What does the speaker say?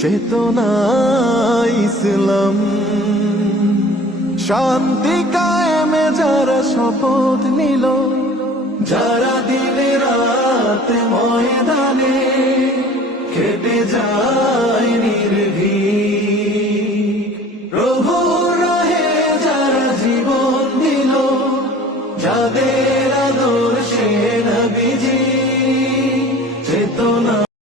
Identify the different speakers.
Speaker 1: চেতনা ইসলাম শান্তি কায়েমে যারা শপথ নিল যারা দিনে রাত ময়দানে